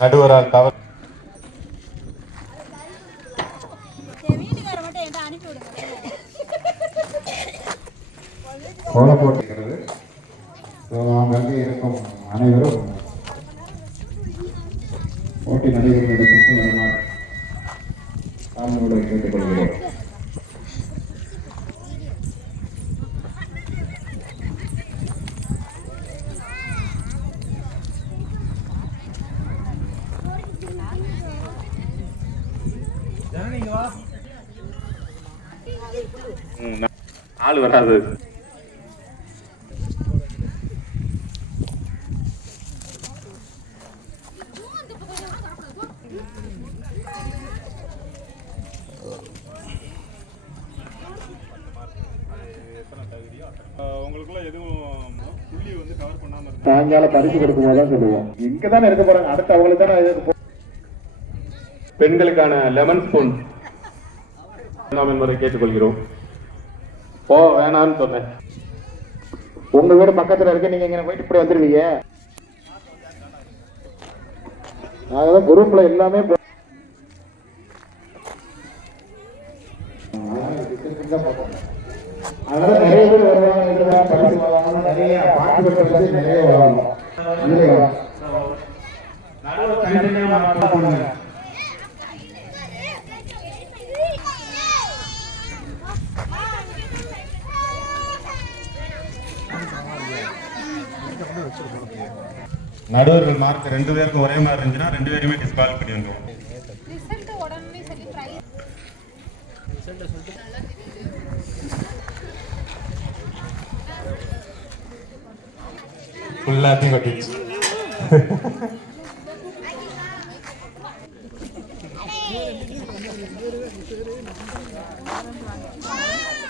நடுவரால் தவறு என் வீட்டுக்கார மட்டும் போட்டுகிறது ஸோ இருக்கும் அனைவரும் போட்டி நடைபெறுவதற்கு வருமாறு தாழ்மையுடன் கேட்டுக்கொள்கிறோம் ஆள் வராது. உங்களுக்குள்ள எதுவும் புள்ளி வந்து கவர் பண்ணாம இருந்தா சாயங்காலம் பரிசு கொடுக்கும் போது தான் சொல்லுவோம். இங்கே தானே இருக்க போறாங்க. அடுத்து அவங்களுக்கு தானே பெண்களுக்கான லெமன் ஸ்பூன் நாம் என்பதை கேட்டுக்கொள்கிறோம். ஓ வேணாம்னு சொன்னேன். உங்க வீடு பக்கத்துல இருக்கு நீங்க இங்க போயிட்டு இப்படி வந்துருவீங்க. அதான் குரூப்ல எல்லாமே அதனால நிறைய பேர் வருவாங்க இதுல பரிசு வாங்குவாங்க நிறைய பாட்டு கொடுக்கறது நிறைய வருவாங்க. நடுவர்கள் மார்க் ரெண்டு பேருக்கும் ஒரே மாதிரி இருந்துச்சுன்னா ரெண்டு பேருமே டிஸ்குவால் பண்ணி ப்ரைஸ் ஃபுல்லாத்தையும் கொட்டிச்சு ஆ